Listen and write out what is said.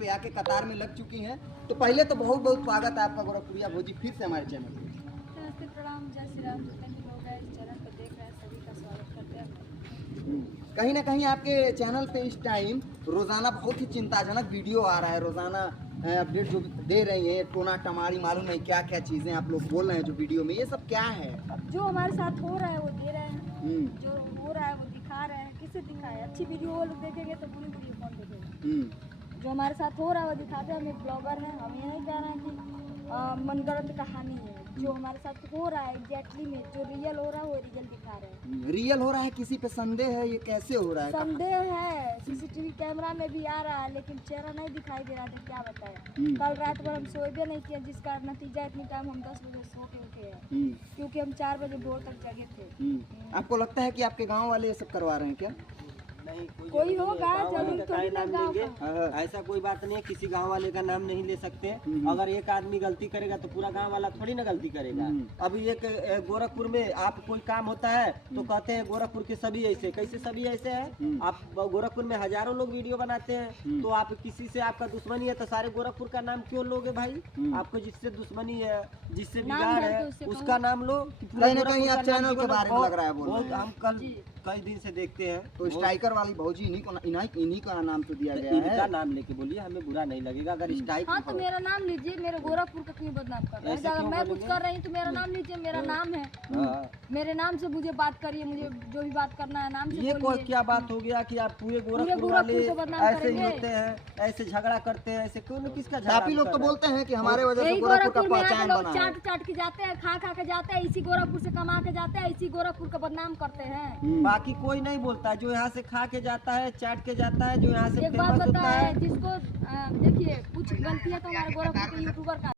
पे आके कतार में लग चुकी हैं। तो पहले तो बहुत बहुत स्वागत है आपका गोरखपुरिया भौजी फिर से हमारे चैनल पे। नमस्ते, प्रणाम, जय श्री राम। जितने भी लोग हैं इस चैनल पर देख रहे हैं सभी का स्वागत करते हैं। कहीं ना कहीं आपके चैनल पे इस टाइम रोजाना बहुत ही चिंताजनक वीडियो आ रहा है, रोजाना अपडेट जो दे रही है, टोना टमारी मालूम नहीं क्या क्या चीजें आप लोग बोल रहे हैं जो वीडियो में, ये सब क्या है? जो हमारे साथ हो रहा है वो दे रहे हैं, जो हो रहा है वो दिखा रहे हैं। किसे दिखाए? अच्छी वीडियो वो लोग देखेंगे तो बुरी वीडियो कौन देखेगा? जो हमारे साथ हो रहा है वो दिखाते हैं। हम एक ब्लॉगर हैं, हम ये नहीं कह रहे हैं कि मनगढ़ंत कहानी है। जो हमारे साथ हो रहा है एग्जैक्टली में जो रियल हो रहा है वो रियल दिखा रहे हैं। रियल हो रहा है, किसी पे संदेह है? ये कैसे हो रहा है? संदेह है, सीसीटीवी कैमरा में भी आ रहा है लेकिन चेहरा नहीं दिखाई दे रहा था। क्या बताया, कल रात भर हम सोए भी नहीं किया, जिसका नतीजा इतनी टाइम हम 10 बजे सो के उठे हैं क्योंकि हम 4 बजे भोर तक जगे थे। आपको लगता है कि आपके गांव वाले ये सब करवा रहे हैं क्या? नहीं, कोई होगा जरूर थोड़ी ना गाँव का। ऐसा कोई बात नहीं है, किसी गांव वाले का नाम नहीं ले सकते। अगर एक आदमी गलती करेगा तो पूरा गांव वाला थोड़ी ना गलती करेगा। अभी एक गोरखपुर में आप कोई काम होता है तो कहते हैं गोरखपुर के सभी ऐसे, कैसे सभी ऐसे हैं? आप गोरखपुर में हजारों लोग वीडियो बनाते हैं, तो आप किसी से आपका दुश्मनी है तो सारे गोरखपुर का नाम क्यों लोगे भाई? आपको जिससे दुश्मनी है, जिससे बिगाड़ है, उसका नाम लो। कहीं ना कहीं आप चैनल के बारे में लग रहा है बोल रहे हैं। हम कल कई दिन से देखते हैं। तो स्ट्राइकर वाली भौजी इन्हीं का नाम तो दिया गया है। इनका नाम लेके बोलिए, हमें बुरा नहीं लगेगा अगर स्ट्राइक। हाँ तो मेरा नाम लीजिए, मेरे गोरखपुर का क्यों बदनाम कर रहे हैं? अगर मैं कुछ कर रही हूँ तो मेरा नाम लीजिए, मेरा नाम है। मेरे नाम से मुझे बात करिए, मुझे जो भी बात करना है नाम से ये कोई क्या बात हो गया कि आप पूरे गोरखपुर वाले ऐसे ही होते हैं, ऐसे झगड़ा करते हैं? ऐसे क्यों? किसका झगड़ा? काफी लोग तो बोलते हैं कि हमारे वजह से यही गोरखपुर का गोरखपुर में पहचान लोग बना है। चाट के जाते हैं, खा के जाते हैं, इसी गोरखपुर से कमा के जाते हैं, इसी गोरखपुर का बदनाम करते हैं। बाकी कोई नहीं बोलता, जो यहाँ से खा के जाता है, चाट के जाता है, जो यहाँ से एक बात फेमस होता बताया है। जिसको देखिए कुछ गलतियाँ तो हमारे गोरखपुर के यूट्यूबर का